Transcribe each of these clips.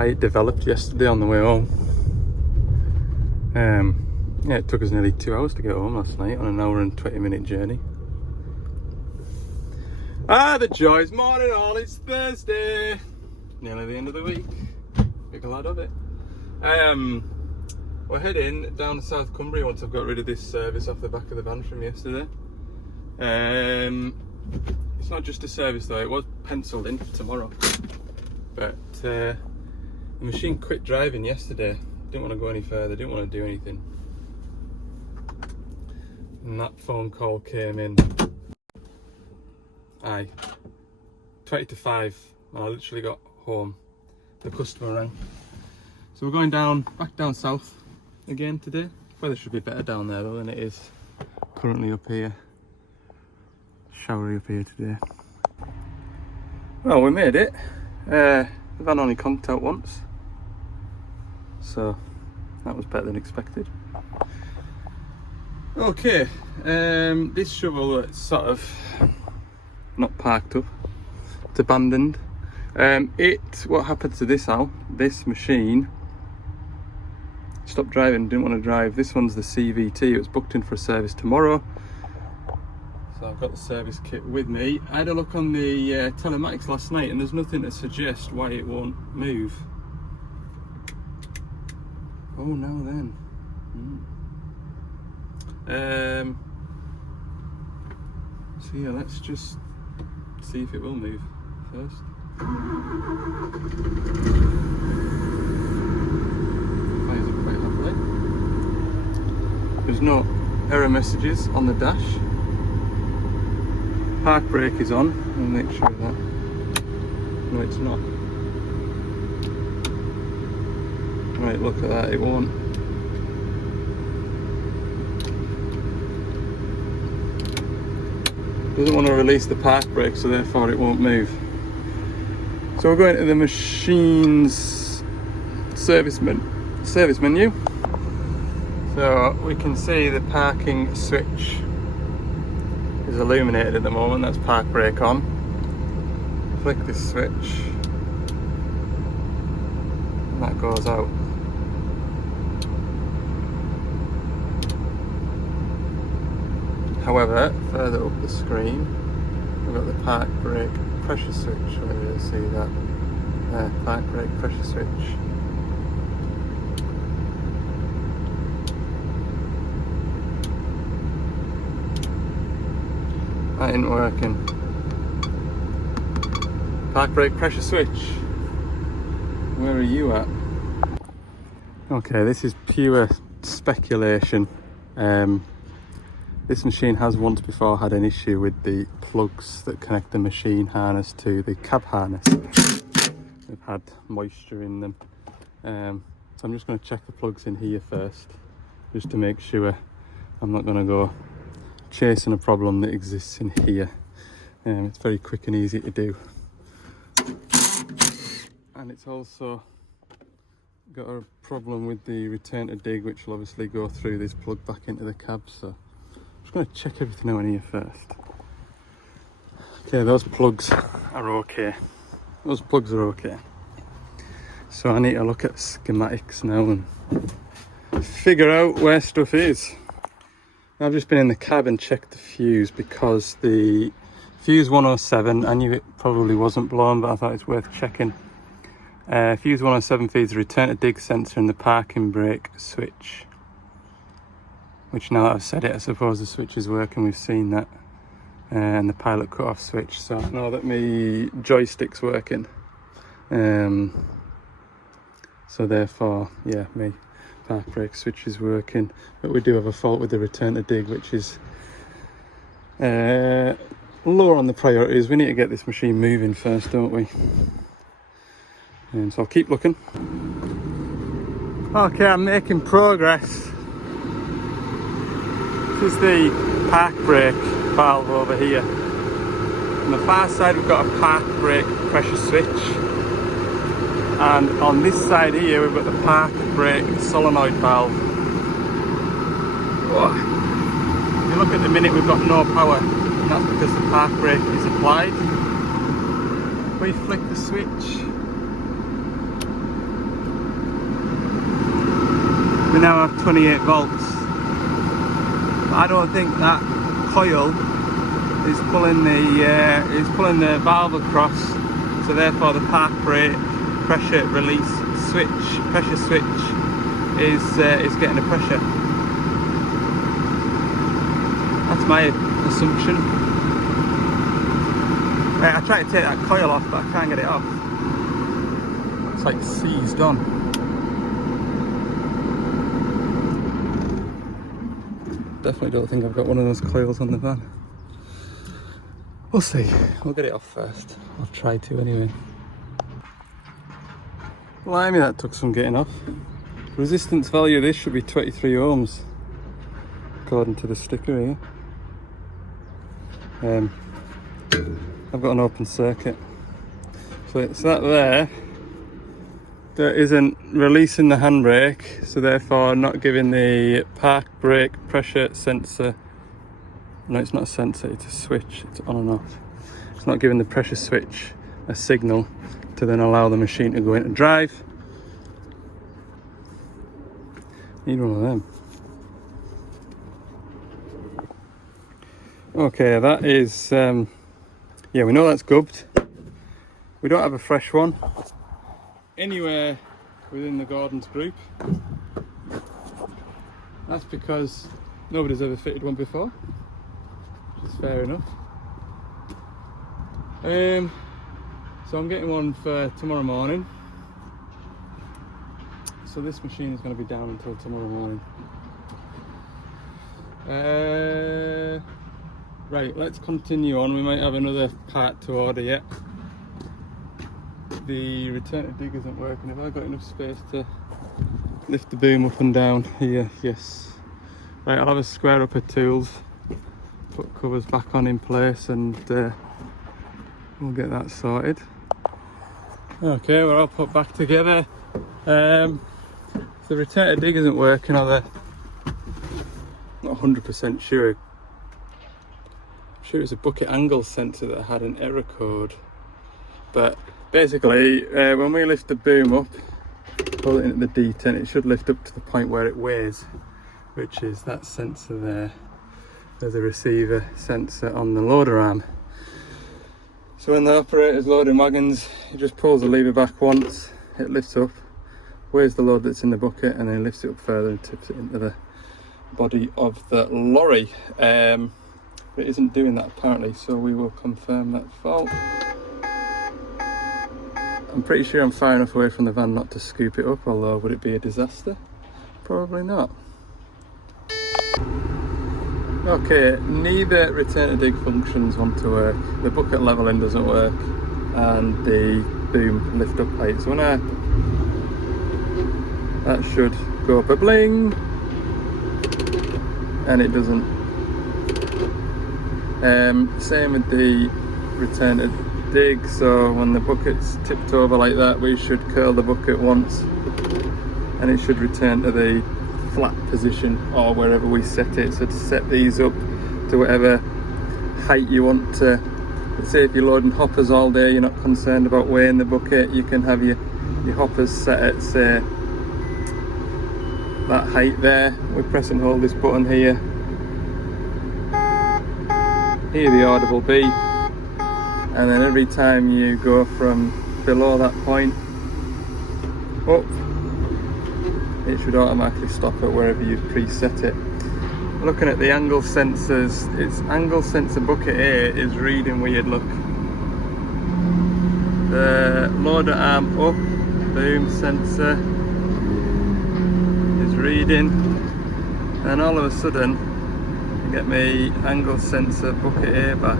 I developed yesterday on the way home. Yeah, it took us nearly 2 hours to get home last night on an hour and 20-minute journey. Ah, the joys, morning all, it's Thursday. Nearly the end of the week. Big glad of it. We're heading down to South Cumbria once I've got rid of this service off the back of the van from yesterday. It's not just a service though, it was penciled in for tomorrow. But the machine quit driving yesterday. Didn't want to go any further, didn't want to do anything. And that phone call came in. 20 to 5, and I literally got home. The customer rang. So we're going back down south again today. Weather should be better down there though than it is currently up here. Showery up here today. Well, we made it. The van only conked out once, so that was better than expected. Okay, this shovel is sort of not parked up, it's abandoned. What happened to this machine stopped driving, didn't want to drive. This one's the CVT, it was booked in for a service tomorrow. So I've got the service kit with me. I had a look on the telematics last night and there's nothing to suggest why it won't move. Oh, now then. So yeah, let's just see if it will move first. Fires up quite happily. There's no error messages on the dash. Park brake is on. I'll make sure of that. No, it's not. Right, look at that, it won't. Doesn't want to release the park brake, so therefore it won't move. So we're going to the machine's service menu. So we can see the parking switch is illuminated at the moment. That's park brake on. Flick this switch and that goes out. However, further up the screen we've got the park brake pressure switch. Where do you see that? There, park brake pressure switch. That ain't working. Park brake pressure switch. Where are you at? Okay, this is pure speculation. This machine has once before had an issue with the plugs that connect the machine harness to the cab harness. They've had moisture in them. So I'm just going to check the plugs in here first, just to make sure I'm not going to go chasing a problem that exists in here. It's very quick and easy to do. And it's also got a problem with the return to dig, which will obviously go through this plug back into the cab. So I'm just going to check everything out in here first. Okay, those plugs are okay. Those plugs are okay. So I need to look at schematics now and figure out where stuff is. I've just been in the cab and checked the fuse, because the fuse 107, I knew it probably wasn't blown, but I thought it's worth checking. Fuse 107 feeds the return to dig sensor and the parking brake switch. Which, now that I've said it, I suppose the switch is working, we've seen that. And the pilot cut off switch, so I know that my joystick's working. So therefore, yeah, my park brake switch is working. But we do have a fault with the return to dig, which is lower on the priorities. We need to get this machine moving first, don't we? So I'll keep looking. Okay, I'm making progress. This is the park brake valve over here. On the far side we've got a park brake pressure switch, and on this side here we've got the park brake solenoid valve. Oh. If you look at the minute, we've got no power, and that's because the park brake is applied. We flick the switch, we now have 28 volts. But I don't think that coil is pulling the valve across, so therefore the park brake pressure release pressure switch is getting the pressure. That's my assumption. Right, I tried to take that coil off, but I can't get it off. It's like seized on. Definitely don't think I've got one of those coils on the van. We'll see. We'll get it off first. I'll try to anyway. Blimey, that took some getting off. Resistance value of this should be 23 ohms, according to the sticker here. I've got an open circuit. So it's that there that isn't releasing the handbrake, so therefore not giving the park brake pressure sensor, no, it's not a sensor, it's a switch, it's on and off. It's not giving the pressure switch a signal to then allow the machine to go into drive. Need one of them. Okay, that is, yeah, we know that's gubbed. We don't have a fresh one anywhere within the Gordon's group. That's because nobody's ever fitted one before, which is fair enough. So I'm getting one for tomorrow morning. So this machine is going to be down until tomorrow morning. Right, let's continue on. We might have another part to order yet. The return to dig isn't working. Have I got enough space to lift the boom up and down here? Yes. Right, I'll have a square up of tools, put covers back on in place, and we'll get that sorted. Okay, we're all put back together. The return to dig isn't working, are they? Not 100% sure. I'm sure it's a bucket angle sensor that had an error code. But basically, when we lift the boom up, pull it into the D10, it should lift up to the point where it weighs, which is that sensor there. There's a receiver sensor on the loader arm. So when the operator's loading wagons, he just pulls the lever back once, it lifts up, weighs the load that's in the bucket, and then lifts it up further and tips it into the body of the lorry. But it isn't doing that apparently, so we will confirm that fault. I'm pretty sure I'm far enough away from the van not to scoop it up, although would it be a disaster? Probably not. Okay, neither return to dig functions want to work. The bucket leveling doesn't work, and the boom lift up height. So when that should go up a bling, and it doesn't. Same with the return to dig, so when the bucket's tipped over like that, we should curl the bucket once and it should return to the flat position or wherever we set it. So to set these up to whatever height you want to, let's say if you're loading hoppers all day, you're not concerned about weighing the bucket, you can have your hoppers set at, say, that height there. We press and hold this button here, hear the audible beep, and then every time you go from below that point up, it should automatically stop at wherever you've preset it. Looking at the angle sensors, its angle sensor bucket A is reading weird. Look, the loader arm up boom sensor is reading, and all of a sudden I get my angle sensor bucket A back,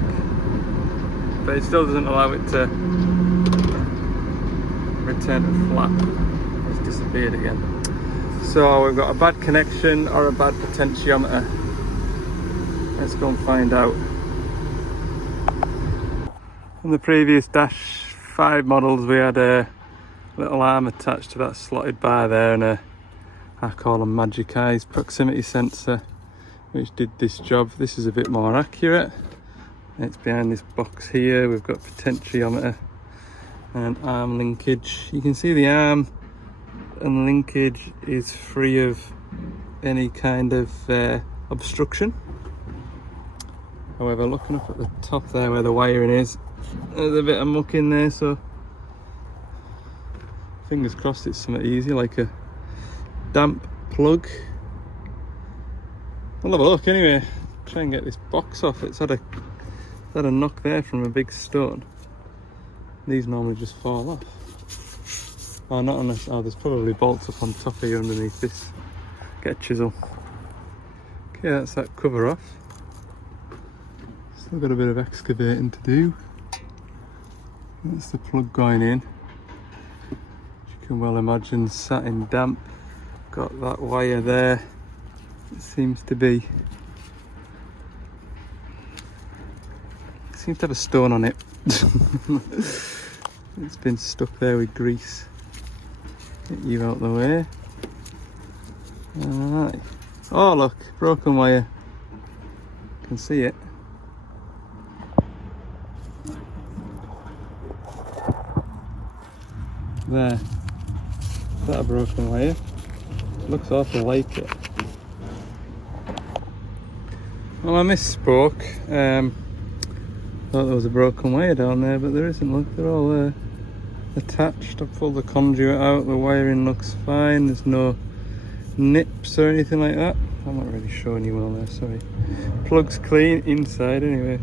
but it still doesn't allow it to return to flat. It's disappeared again. So we've got a bad connection or a bad potentiometer. Let's go and find out. On the previous Dash 5 models, we had a little arm attached to that slotted bar there, and I call them magic eyes proximity sensor, which did this job. This is a bit more accurate. It's behind this box here. We've got potentiometer and arm linkage. You can see the arm and linkage is free of any kind of obstruction. However, looking up at the top there where the wiring is, there's a bit of muck in there, so fingers crossed it's something easy like a damp plug. I'll have a look anyway, try and get this box off. It's had a knock there from a big stone. These normally just fall off. Oh, not unless, oh, there's probably bolts up on top here underneath this. Get a chisel. Okay, that's that cover off. Still got a bit of excavating to do. That's the plug going in. As you can well imagine, sat in damp. Got that wire there. It seems to have a stone on it. It's been stuck there with grease. Get you out the way. Alright. Oh look, broken wire. You can see it. There. Is that a broken wire? Looks awful like it. Well, I misspoke. Thought there was a broken wire down there, but there isn't. Look, they're all attached. I've pulled the conduit out. The wiring looks fine. There's no nips or anything like that. I'm not really showing you well there, sorry. Plug's clean inside anyway.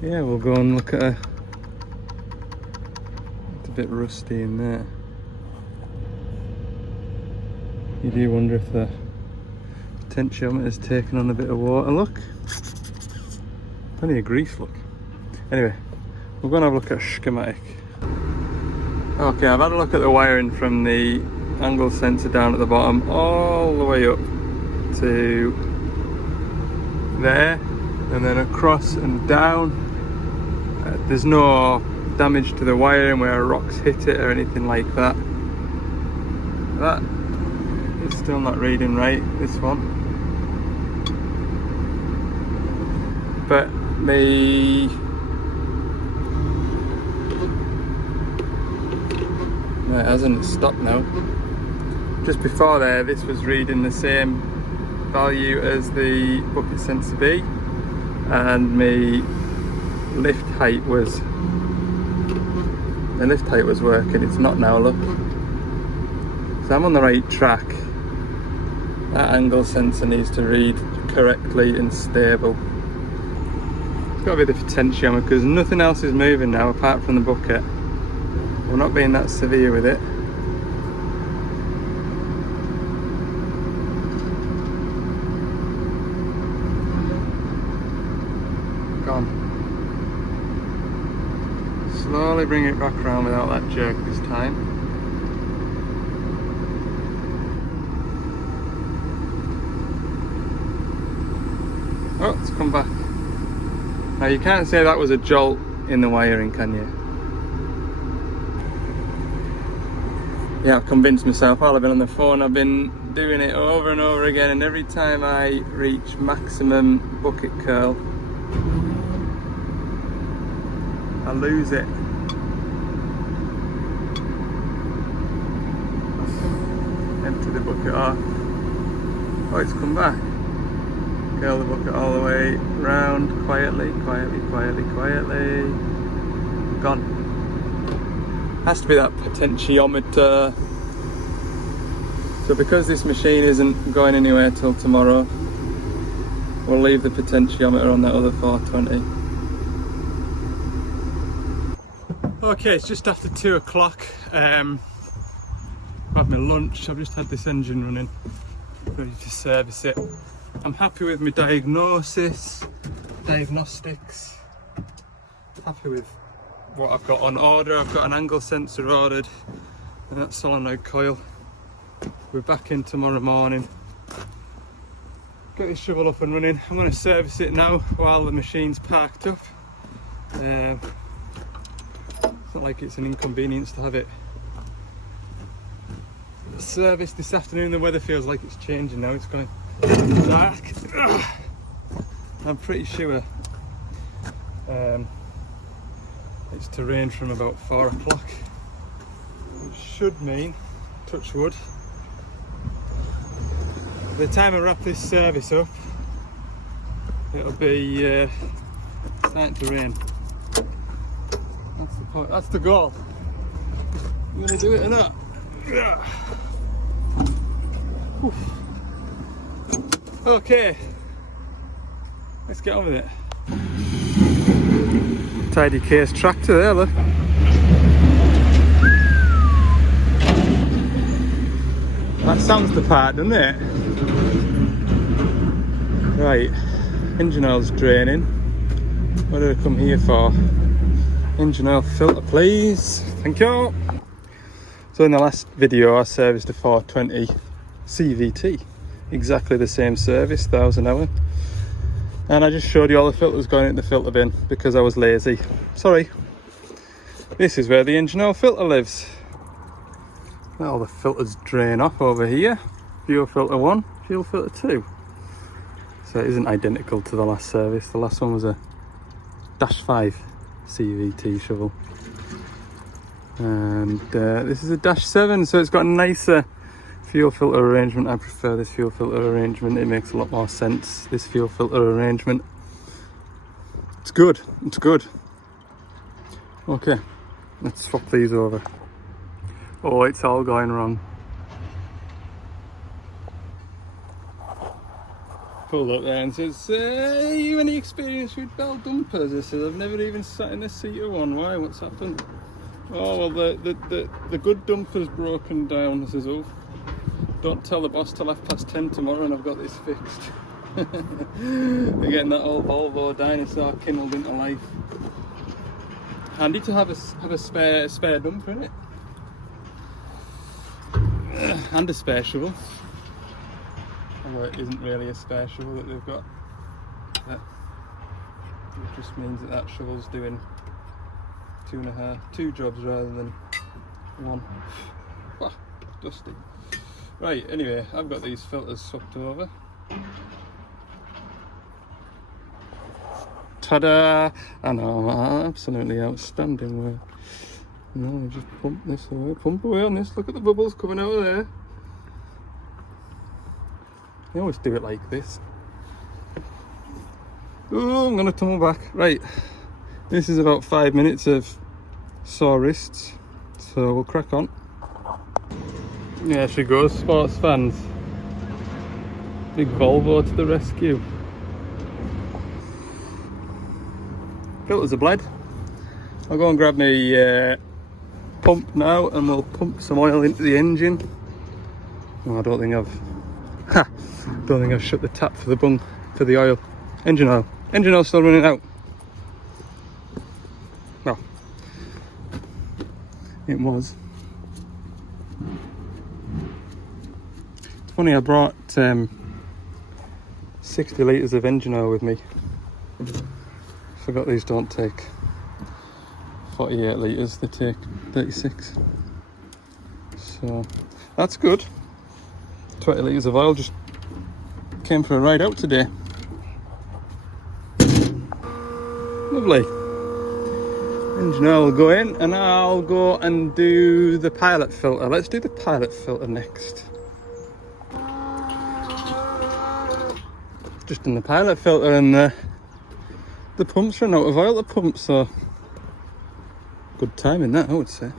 Yeah, we'll go and look at it's a bit rusty in there. You do wonder if the potentiometer's taken on a bit of water. Look, plenty of grease. Look. Anyway, we're going to have a look at a schematic. Okay, I've had a look at the wiring from the angle sensor down at the bottom all the way up to there, and then across and down. There's no damage to the wiring where rocks hit it or anything like that. That is still not reading right, this one. But no, it hasn't, it's stopped now. Just before there, this was reading the same value as the bucket sensor B, and my lift height was working. It's not now, look. So I'm on the right track. That angle sensor needs to read correctly and stable. It's got to be the potentiometer because nothing else is moving now apart from the bucket. We're not being that severe with it. Gone. Slowly bring it back around without that jerk this time. Oh, it's come back. Now you can't say that was a jolt in the wiring, can you? Yeah, I've convinced myself while I've been on the phone. I've been doing it over and over again, and every time I reach maximum bucket curl, I lose it. Empty the bucket off. Oh, it's come back. Curl the bucket all the way round, quietly. Gone. Has to be that potentiometer. So because this machine isn't going anywhere till tomorrow, we'll leave the potentiometer on that other 420. Okay, it's just after 2 o'clock. I've had my lunch. I've just had this engine running, ready to service it. I'm happy with my diagnostics. Happy with what I've got on order. I've got an angle sensor ordered and that solenoid coil. We're back in tomorrow morning. Get this shovel up and running. I'm going to service it now while the machine's parked up. It's not like it's an inconvenience to have it serviced this afternoon. The weather feels like it's changing now. It's going dark. I'm pretty sure it's to rain from about 4 o'clock. Which should mean, touch wood, by the time I wrap this service up, it'll be starting to rain. That's the point, that's the goal. I'm going to do it or not? Okay, let's get on with it. Tidy case tractor there, look. That sounds the part, doesn't it? Right, engine oil's draining. What did I come here for? Engine oil filter, please. Thank you. So in the last video I serviced a 420 CVT. Exactly the same service, 1,000 hour. And I just showed you all the filters going in the filter bin because I was lazy. Sorry. This is where the engine oil filter lives. All the filters drain off over here. Fuel filter 1, fuel filter 2. So it isn't identical to the last service. The last one was a -5 CVT shovel. And this is a -7, so it's got a nicer fuel filter arrangement. I prefer this fuel filter arrangement. It makes a lot more sense, this fuel filter arrangement. It's good, it's good. Okay, let's swap these over. Oh, it's all going wrong. Pulled up there and says, you any experience with bell dumpers? I said, I've never even sat in a seat of one. Why? What's happened? Oh, well, the good dumper's broken down. I says, oh, don't tell the boss till 10:30 tomorrow and I've got this fixed. They're getting that old Volvo dinosaur kindled into life. Handy to have a spare dumper in it. And a spare shovel. Although it isn't really a spare shovel that they've got. It just means that shovel's doing two jobs rather than one. Ah, dusty. Right, anyway, I've got these filters swapped over. Ta-da! I know, absolutely outstanding work. No, we just pump away on this. Look at the bubbles coming out of there. I always do it like this. Oh, I'm gonna tumble back. Right, this is about 5 minutes of sore wrists, so we'll crack on. Yeah, she goes, sports fans. Big Volvo to the rescue. Filters are bled. I'll go and grab my pump now and we'll pump some oil into the engine. Oh, I don't think I've shut the tap for the oil. Engine oil still running out. Well, it was. It's funny, I brought 60 litres of engine oil with me. Forgot these don't take 48 litres, they take 36. So that's good. 20 litres of oil just came for a ride out today. Lovely. Engine oil will go in and I'll go and do the pilot filter. Let's do the pilot filter next. Just in the pilot filter and the pump's run out of oil to pump, so good timing that, I would say.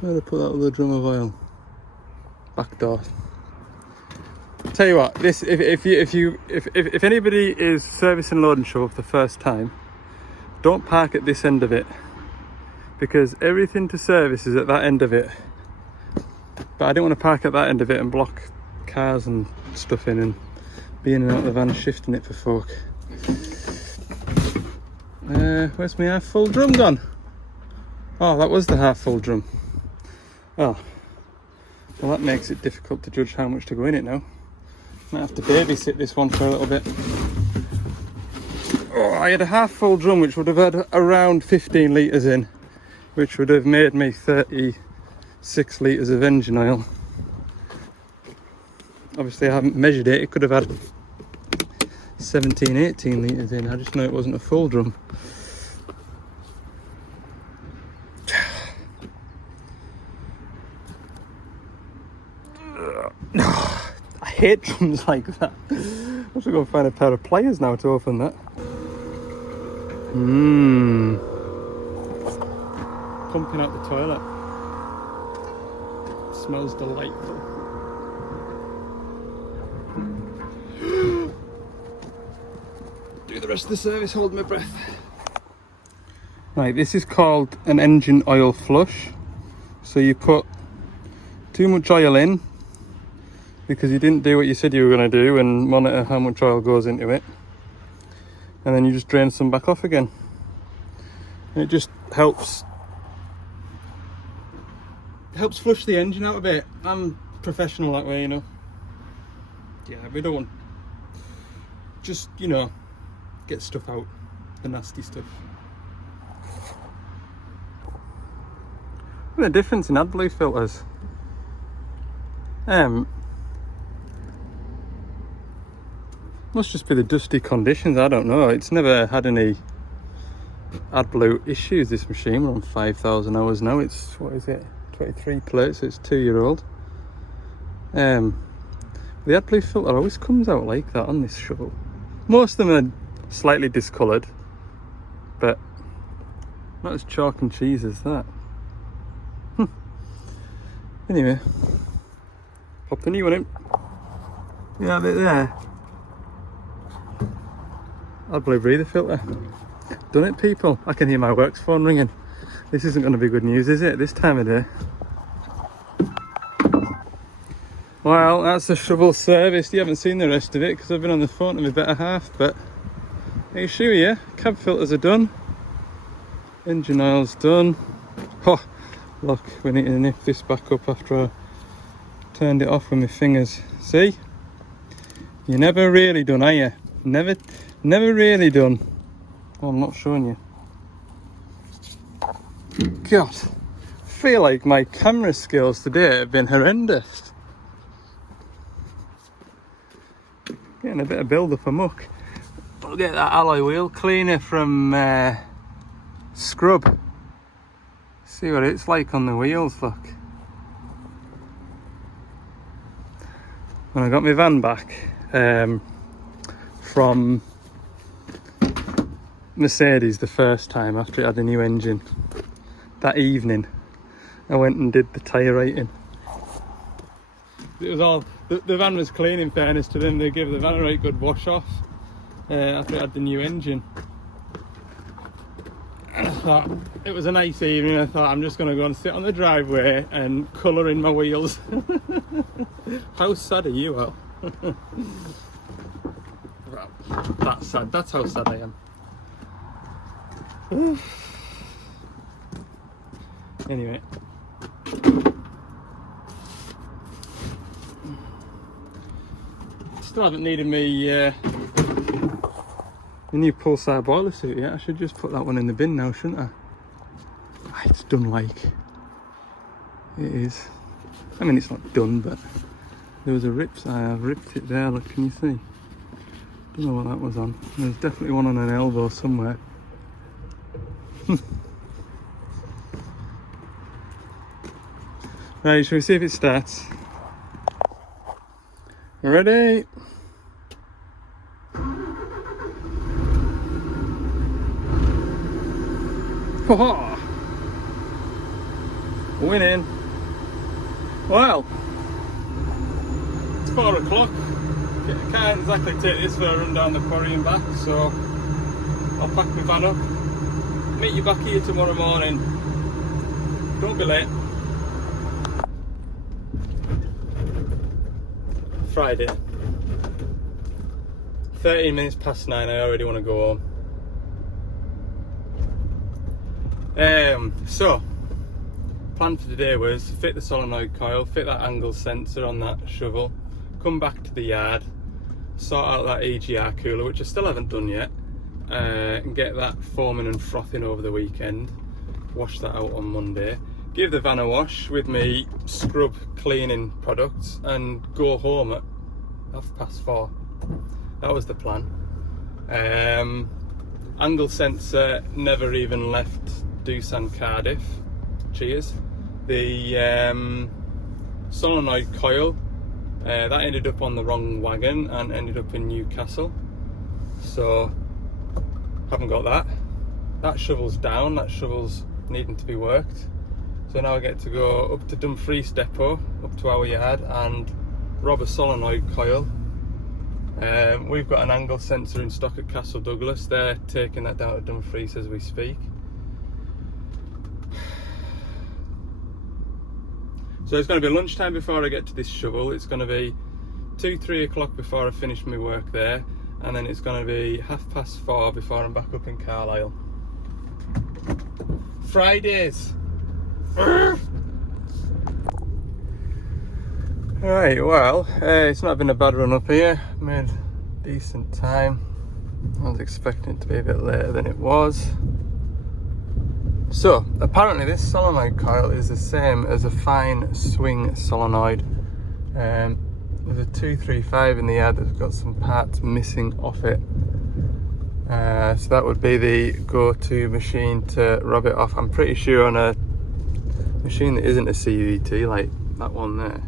Where did I put that other drum of oil? Back door. Tell you what, this if anybody is servicing load and shovel for the first time, don't park at this end of it because everything to service is at that end of it. But I don't want to park at that end of it and block cars and stuff in and be in and out of the van shifting it for folk. Where's my half full drum gone? Oh, that was the half full drum. Oh, well, that makes it difficult to judge how much to go in it now. Might have to babysit this one for a little bit. Oh, I had a half full drum which would have had around 15 litres in, which would have made me 36 litres of engine oil. Obviously I haven't measured it, it could have had 17, 18 litres in. I just know it wasn't a full drum. hate drums like that. I have to go and find a pair of pliers now to open that. Pumping out the toilet. Smells delightful. Do the rest of the service, hold my breath. Right, this is called an engine oil flush. So you put too much oil in because you didn't do what you said you were going to do and monitor how much oil goes into it, and then you just drain some back off again, and it just helps flush the engine out a bit. I'm professional that way, you know. Yeah, we don't want, just, you know, get stuff out, the nasty stuff. What a difference in AdBlue filters. Must just be the dusty conditions, I don't know. It's never had any AdBlue issues, this machine. We're on 5,000 hours now. It's, what is it, 23 plates, so it's 2-year-old. The AdBlue filter always comes out like that on this shovel. Most of them are slightly discoloured, but not as chalk and cheese as that. Anyway, pop the new one in. Yeah, a bit there. AdBlue breather filter. Done it, people. I can hear my works phone ringing. This isn't going to be good news, is it, this time of day? Well, that's the shovel serviced. You haven't seen the rest of it because I've been on the phone to my better half, but I can assure you, cab filters are done. Engine oil's done. Oh, look, we need to nip this back up after I turned it off with my fingers. See? You're never really done, are you? Never really done. Oh, I'm not showing you. God, I feel like my camera skills today have been horrendous. Getting a bit of build up of muck. I'll get that alloy wheel cleaner from Scrub. See what it's like on the wheels, look. When I got my van back from Mercedes the first time after it had a new engine, that evening I went and did the tyre rating. It was all, the van was clean, in fairness to them. They gave the van a right good wash off after it had the new engine. And I thought, it was a nice evening. I thought, I'm just going to go and sit on the driveway and colour in my wheels. How sad are you, Al? Well, that's sad. That's how sad I am. Anyway. Still haven't needed me the new Pulsar boiler suit yet. I should just put that one in the bin now, shouldn't I? It's done like. It is. I mean, it's not done, but there was a rip. I've ripped it there, look, can you see? Don't know what that was on. There's definitely one on an elbow somewhere. Right, shall we see if it starts? Ready? Oh, winning. Well, it's 4 o'clock. I can't exactly take this for a run down the quarry and back, so I'll pack my van up. Meet you back here tomorrow morning. Don't be late. Friday. 13 minutes past 9, I already want to go home. So, plan for today was fit the solenoid coil, fit that angle sensor on that shovel, come back to the yard, sort out that AGR cooler, which I still haven't done yet, and get that foaming and frothing over the weekend, wash that out on Monday, give the van a wash with me scrub cleaning products, and go home at 4:30. That was the plan. Angle sensor never even left Doosan Cardiff. Cheers. The solenoid coil That ended up on the wrong wagon and ended up in Newcastle. So haven't got that. That shovel's down, that shovel's needing to be worked. So now I get to go up to Dumfries depot, up to our yard, and rob a solenoid coil. We've got an angle sensor in stock at Castle Douglas. They're taking that down to Dumfries as we speak. So it's going to be lunchtime before I get to this shovel. It's going to be 2-3 o'clock before I finish my work there, and then it's going to be 4:30 before I'm back up in Carlisle. Fridays. Right, well, it's not been a bad run up here. Made decent time. I was expecting it to be a bit later than it was. So, apparently this solenoid coil is the same as a fine swing solenoid. There's a 235 in the yard that's got some parts missing off it. So that would be the go-to machine to rub it off. I'm pretty sure on a machine that isn't a CVT, like that one there,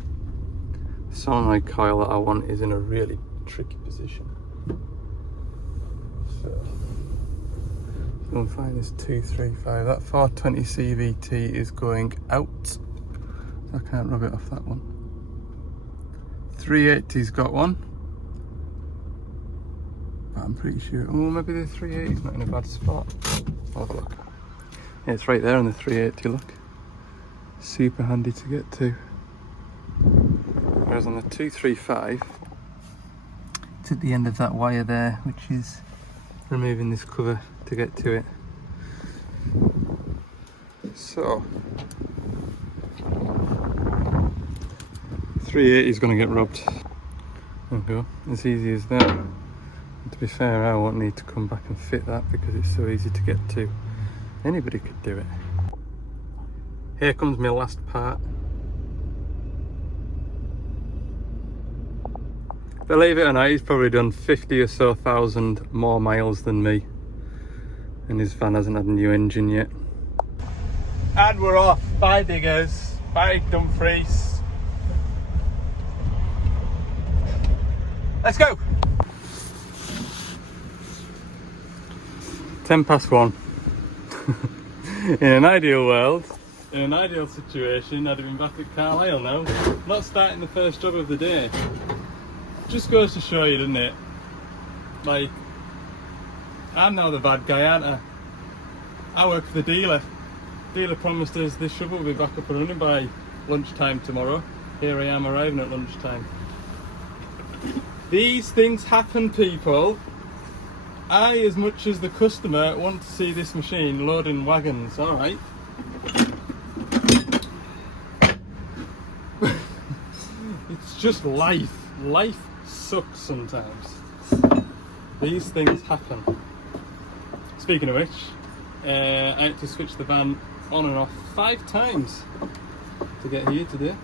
the solenoid coil that I want is in a really tricky position. So, go and find this 235. That 420 CVT is going out. I can't rub it off that one. 380's got one. But I'm pretty sure, oh, maybe the 380's not in a bad spot. I'll have a look. Yeah, it's right there on the 380, look. Super handy to get to. Whereas on the 235, it's at the end of that wire there, which is removing this cover to get to it. So 380 is going to get rubbed. There we go, as easy as that. And to be fair, I won't need to come back and fit that because it's so easy to get to. Anybody could do it. Here comes my last part. Believe it or not, he's probably done 50 or so thousand more miles than me, and his van hasn't had a new engine yet. And we're off. Bye diggers, bye Dumfries. Let's go. 1:10. In an ideal world, in an ideal situation, I'd have been back at Carlisle now. Not starting the first job of the day. Just goes to show you, doesn't it? Like, I'm now the bad guy, aren't I? I work for the dealer. Dealer promised us this shovel will be back up and running by lunchtime tomorrow. Here I am arriving at lunchtime. These things happen, people. I, as much as the customer, want to see this machine loading wagons, alright? It's just life. Life sucks sometimes. These things happen. Speaking of which, I had to switch the van on and off 5 times to get here today.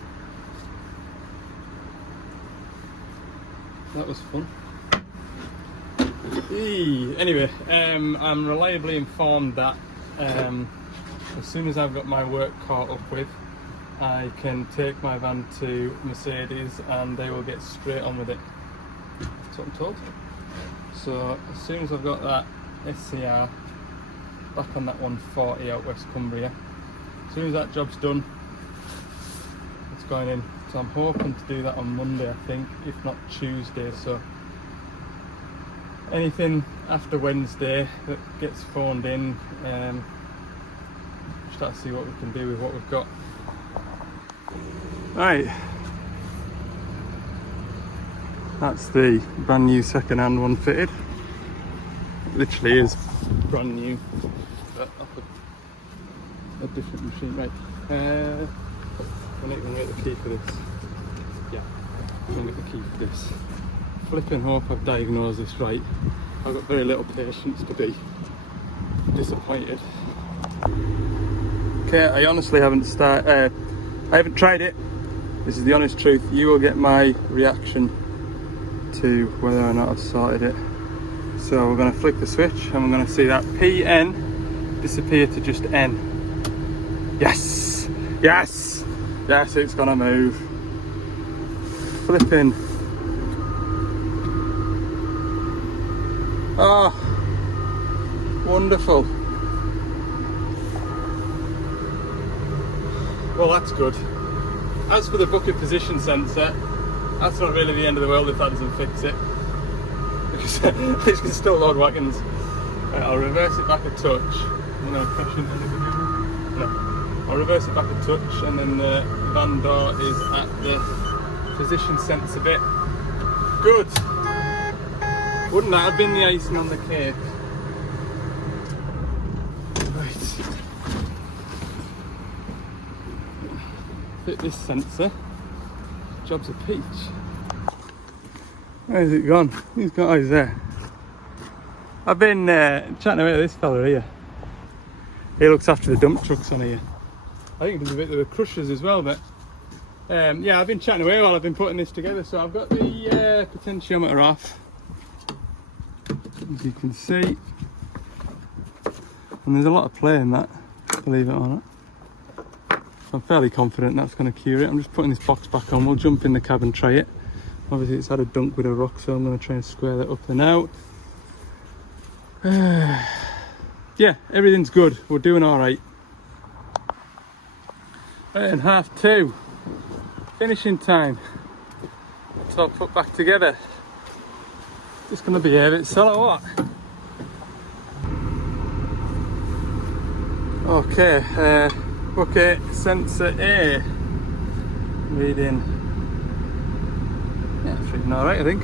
That was fun. Anyway, I'm reliably informed that as soon as I've got my work caught up with, I can take my van to Mercedes and they will get straight on with it. That's what I'm told. So as soon as I've got that SCR back on that 140 out West Cumbria, as soon as that job's done, it's going in. So I'm hoping to do that on Monday, I think, if not Tuesday. So anything after Wednesday that gets phoned in, start to see what we can do with what we've got. Right, that's the brand new second-hand one fitted. It literally is brand new, but off a different machine. Right, I need to get the key for this. Yeah, I'm going to get the key for this. Flipping hope I've diagnosed this right. I've got very little patience to be disappointed. Okay, I honestly haven't I haven't tried it. This is the honest truth. You will get my reaction to whether or not I've sorted it. So we're going to flick the switch and we're going to see that PN disappear to just N. Yes! Yes! Yes, it's going to move. Flippen. Ah, wonderful. Well, that's good. As for the bucket position sensor, that's not really the end of the world if that doesn't fix it. Because this can still load wagons. I'll reverse it back a touch. And I'll crash into the video. No. I'll reverse it back a touch, and then the van door is at the position sensor bit. Good! Wouldn't that have been the icing on the cake? Right. Fit this sensor. Job's a peach. Where's it gone? He's got eyes there. I've been chatting away to this fella here. He looks after the dump trucks on here. I think there's a bit of the crushers as well, but yeah, I've been chatting away while I've been putting this together. So I've got the potentiometer off, as you can see, and there's a lot of play in that, believe it or not. I'm fairly confident that's going to cure it. I'm just putting this box back on. We'll jump in the cab and try it. Obviously it's had a dunk with a rock, so I'm going to try and square that up and out. Yeah, everything's good. We're doing all right. And 2:30, finishing time. Let's all put back together. Just going to behave itself or what? Okay, bucket sensor A reading. Yeah, it's reading all right, I think.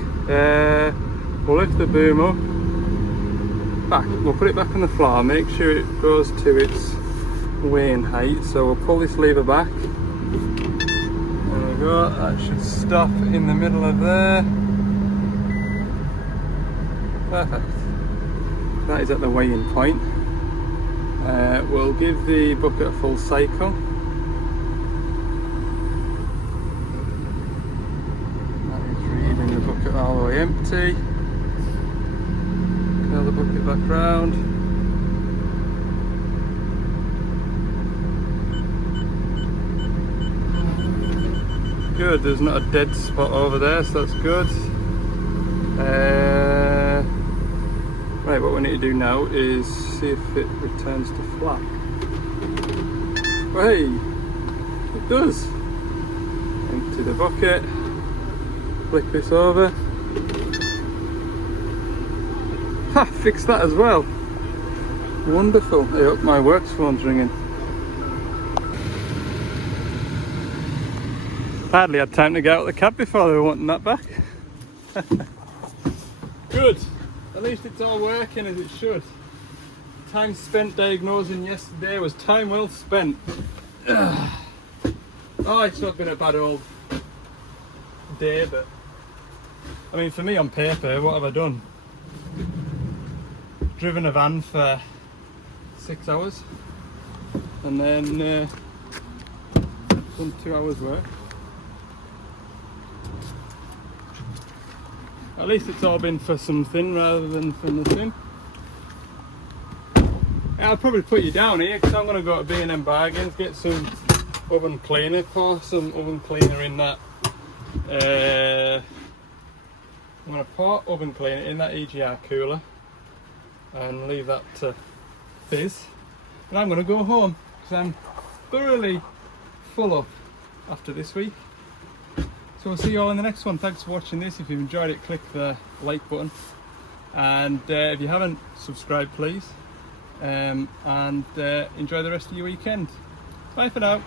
We'll lift the boom up. Back. We'll put it back on the floor, make sure it goes to its weighing height. So we'll pull this lever back. There we go, that should stop in the middle of there. Perfect. That is at the weighing point. We'll give the bucket a full cycle. That is reading the bucket all the way empty. Curl the bucket back round. Good, there's not a dead spot over there, so that's good. Right, what we need to do now is see if it returns to flat. Hey, it does. Empty the bucket, flick this over. Ha, fix that as well. Wonderful. Hey, up, my works phone's ringing. Hardly had time to get out of the cab before they were wanting that back. Good. At least it's all working as it should. Time spent diagnosing yesterday was time well spent. Oh, it's not been a bad old day, but I mean, for me on paper, what have I done? Driven a van for 6 hours and then done 2 hours work. At least it's all been for something rather than for nothing. I'll probably put you down here because I'm going to go to B&M Bargains, get some oven cleaner, pour some oven cleaner in that. I'm going to pour oven cleaner in that EGR cooler and leave that to fizz. And I'm going to go home because I'm thoroughly full up after this week. So we'll see you all in the next one. Thanks for watching this. If you've enjoyed it, click the like button. And if you haven't, subscribe please. And enjoy the rest of your weekend. Bye for now.